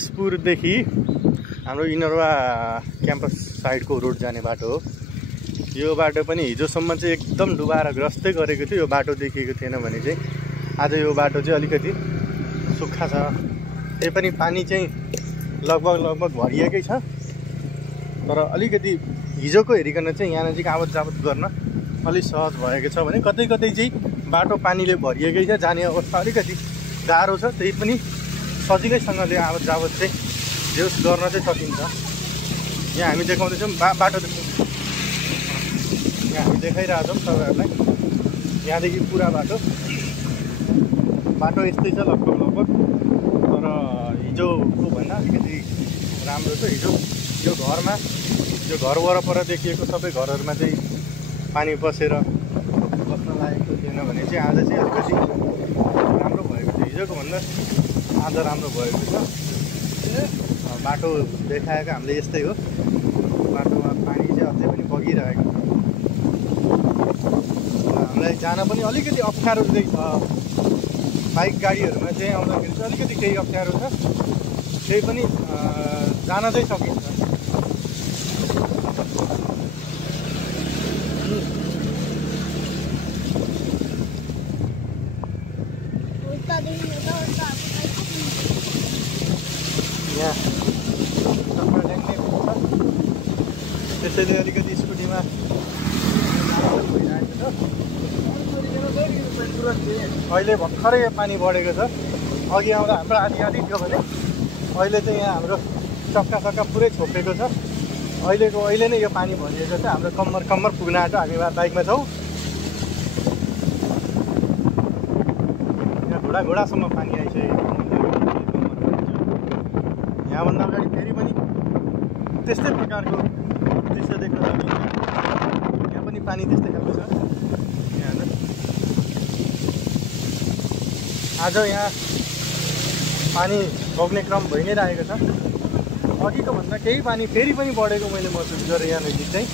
गणेशपुरदेखि हाम्रो इनरवा क्याम्पस साइडको रोड जाने बाटो हो। यो बाटो पनि हिजोसम्म चाहिँ एकदम डुबाएर ग्रस्तै गरेको थियो। यो बाटो देखिएको थिएन भने चाहिँ आज यो बाटो चाहिँ अलिकति सुक्खा छ। त्यही पनि पानी चाहिँ लगभग भरिएकै छ, तर अलिकति हिजोको हेरिकन चाहिँ यहाँ नजिक आवत जावत गर्न अलिक सहज भएको छ भने कतै कतै चाहिँ बाटो पानीले भरिएकै छ, जाने अवस्था अलिकति गाह्रो छ। त्यही पनि सजिलैसँगले आवत जावत चाहिँ जेस गर्न चाहिँ सकिन्छ। यहाँ हामी देखाउँदैछौँ बाटो यहाँ हामी देखाइरहेछौँ तपाईँहरूलाई। यहाँदेखि पुरा बाटो यस्तै छ लगभग, तर हिजोको भन्दा अलिकति राम्रो छ। हिजो यो घर वरपर देखिएको सबै घरहरूमा चाहिँ पानी बसेर बस्न लागेको थिएन भने चाहिँ आज चाहिँ अलिकति राम्रो भएको थियो। हिजोको भन्दा आज राम्रो भएको छ। बाटो देखाएको हामीले यस्तै हो। बाटोमा पानी चाहिँ अझै पनि बगिरहेको, हामीलाई जान पनि अलिकति अप्ठ्यारो चाहिँ छ। बाइक गाडीहरूमा चाहिँ आउँदाखेरि चाहिँ अलिकति केही अप्ठ्यारो छ, त्यही पनि जान चाहिँ सकिन्छ। यहाँ त्यसैले अलिकति स्कुटीमा अहिले भर्खरै पानी बढेको छ। अघि आउँदा हाम्रो आधी थियो भने अहिले चाहिँ यहाँ हाम्रो चक्का पुरै छोपेको छ। अहिले नै यो पानी भरिएको छ। हाम्रो कम्मर पुग्न आँट्यो। हामी बाइकमा छौँ। यहाँ घोडासम्म पानी आइसकेको। यहाँभन्दा अगाडि फेरि पनि त्यस्तै प्रकारको दृश्य देख्न सकिन्छ। यहाँ पनि पानी त्यस्तै खालको छ। यहाँ आज यहाँ पानी बग्ने क्रम भइ नै रहेको छ। अघिको भन्दा केही पानी फेरि पनि बढेको मैले महसुस गरेँ यहाँ नजिक चाहिँ।